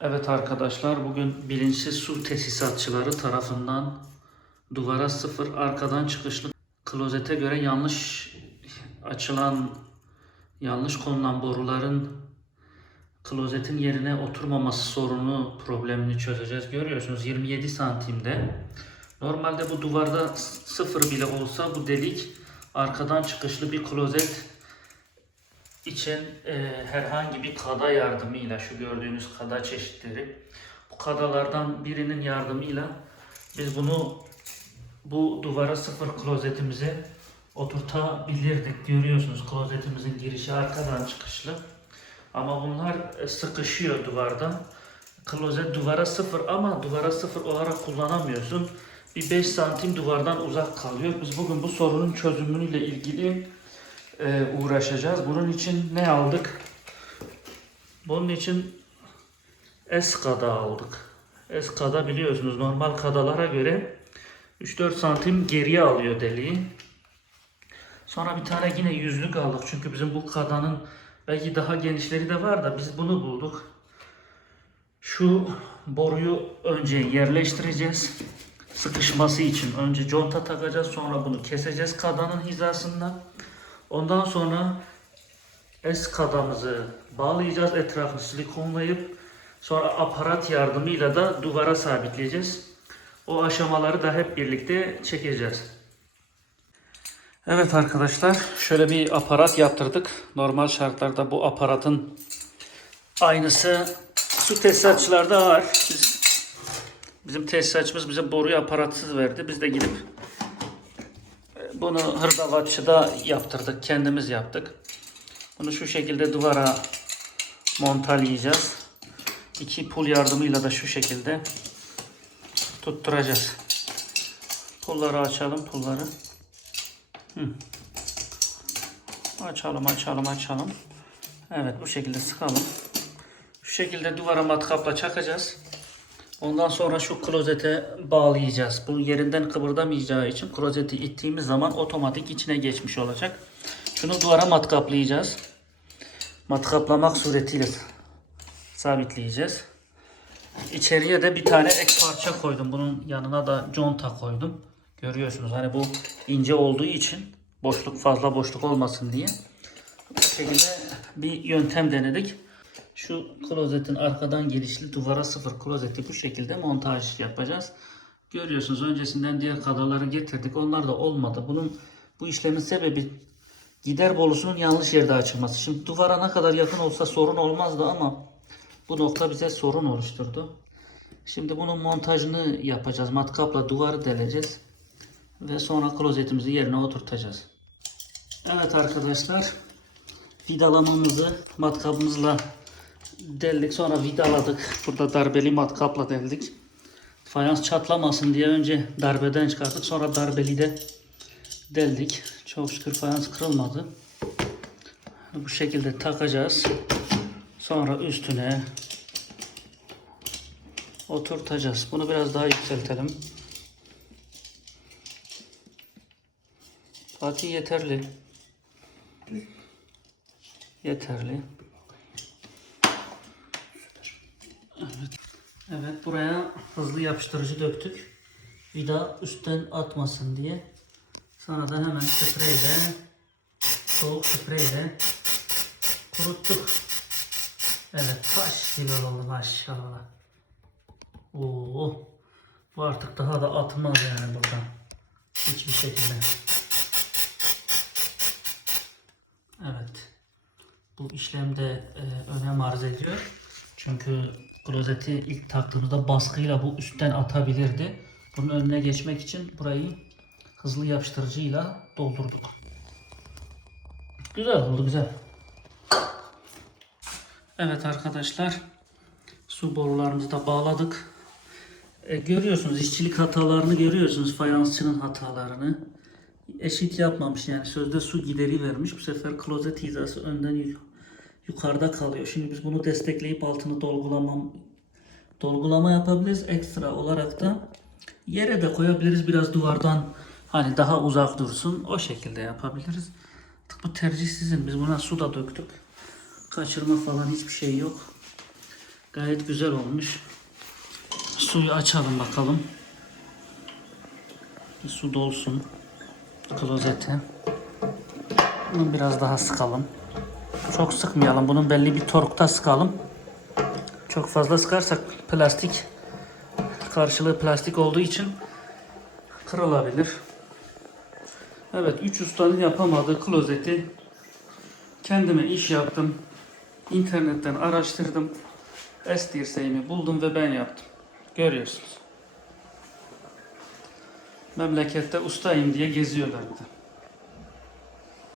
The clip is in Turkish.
Evet arkadaşlar bugün bilinçsiz su tesisatçıları tarafından duvara sıfır arkadan çıkışlı klozete göre yanlış açılan yanlış konulan boruların klozetin yerine oturmaması sorunu problemini çözeceğiz. Görüyorsunuz 27 santimde. Normalde bu duvarda sıfır bile olsa bu delik arkadan çıkışlı bir klozet için e, herhangi bir kada yardımıyla şu gördüğünüz kada çeşitleri bu kadalardan birinin yardımıyla biz bunu bu duvara sıfır klozetimize oturtabilirdik. Görüyorsunuz klozetimizin girişi arkadan çıkışlı. Ama bunlar e, sıkışıyor duvarda. Klozet duvara sıfır ama duvara sıfır olarak kullanamıyorsun. Bir 5 santim duvardan uzak kalıyor. Biz bugün bu sorunun çözümüyle ilgili e, uğraşacağız. Bunun için ne aldık? Bunun için eskada aldık. Eskada biliyorsunuz normal kadalara göre 3-4 santim geriye alıyor deliği. Sonra bir tane yine yüzlük aldık. Çünkü bizim bu kadanın belki daha genişleri de var da biz bunu bulduk. Şu boruyu önce yerleştireceğiz. Sıkışması için önce conta takacağız. Sonra bunu keseceğiz kadanın hizasından. Ondan sonra eskadamızı bağlayacağız. Etrafını silikonlayıp sonra aparat yardımıyla da duvara sabitleyeceğiz. O aşamaları da hep birlikte çekeceğiz. Evet arkadaşlar şöyle bir aparat yaptırdık. Normal şartlarda bu aparatın aynısı su tesisatçılarda var. Biz, bizim tesisatçımız bize boruyu aparatsız verdi. Biz de gidip bunu hırdavatçıda yaptırdık. Kendimiz yaptık. Bunu şu şekilde duvara montalayacağız. İki pul yardımıyla da şu şekilde tutturacağız. Pulları açalım pulları. Hı. Açalım açalım açalım. Evet bu şekilde sıkalım. Şu şekilde duvara matkapla çakacağız. Ondan sonra şu klozete bağlayacağız. Bu yerinden kıpırdamayacağı için klozeti ittiğimiz zaman otomatik içine geçmiş olacak. Şunu duvara matkaplayacağız. Matkaplamak suretiyle sabitleyeceğiz. İçeriye de bir tane ek parça koydum. Bunun yanına da conta koydum. Görüyorsunuz hani bu ince olduğu için boşluk fazla boşluk olmasın diye. Bu şekilde bir yöntem denedik. Şu klozetin arkadan gelişli duvara sıfır klozeti bu şekilde montaj yapacağız. Görüyorsunuz öncesinden diğer kadaları getirdik. Onlar da olmadı. Bunun bu işlemin sebebi gider borusunun yanlış yerde açılması. Şimdi duvara ne kadar yakın olsa sorun olmazdı ama bu nokta bize sorun oluşturdu. Şimdi bunun montajını yapacağız. Matkapla duvarı deleceğiz. Ve sonra klozetimizi yerine oturtacağız. Evet arkadaşlar. Vidalamamızı matkabımızla deldik. Sonra vidaladık. Burada darbeli matkapla deldik. Fayans çatlamasın diye önce darbeden çıkarttık. Sonra darbeli de deldik. Çok şükür fayans kırılmadı. Bu şekilde takacağız. Sonra üstüne oturtacağız. Bunu biraz daha yükseltelim. Fatih yeterli. Yeterli. Evet. Evet buraya hızlı yapıştırıcı döktük. Vida üstten atmasın diye. Sonra da hemen spreyle soğuk spreyle kuruttuk. Evet taş gibi oldu maşallah. Oo, bu artık daha da atmaz yani buradan. Hiçbir şekilde. Evet. Bu işlemde e, önem arz ediyor. Çünkü klozeti ilk taktığımızda baskıyla bu üstten atabilirdi. Bunun önüne geçmek için burayı hızlı yapıştırıcıyla doldurduk. Güzel oldu güzel. Evet arkadaşlar su borularımızı da bağladık. E, görüyorsunuz işçilik hatalarını görüyorsunuz fayansçının hatalarını. Eşit yapmamış yani sözde su gideri vermiş. Bu sefer klozet hizası önden yukarıda kalıyor. Şimdi biz bunu destekleyip altını dolgulamam dolgulama yapabiliriz. Ekstra olarak da yere de koyabiliriz biraz duvardan hani daha uzak dursun. O şekilde yapabiliriz. Bu tercih sizin. Biz buna su da döktük. Kaçırma falan hiçbir şey yok. Gayet güzel olmuş. Suyu açalım bakalım. Su dolsun. Klozete. Bunu biraz daha sıkalım. Çok sıkmayalım. Bunun belli bir torkta sıkalım. Çok fazla sıkarsak plastik karşılığı plastik olduğu için kırılabilir. Evet, üç ustanın yapamadığı klozeti kendime iş yaptım. İnternetten araştırdım. S dirseğimi buldum ve ben yaptım. Görüyorsunuz. Memlekette ustayım diye geziyorlar bir de.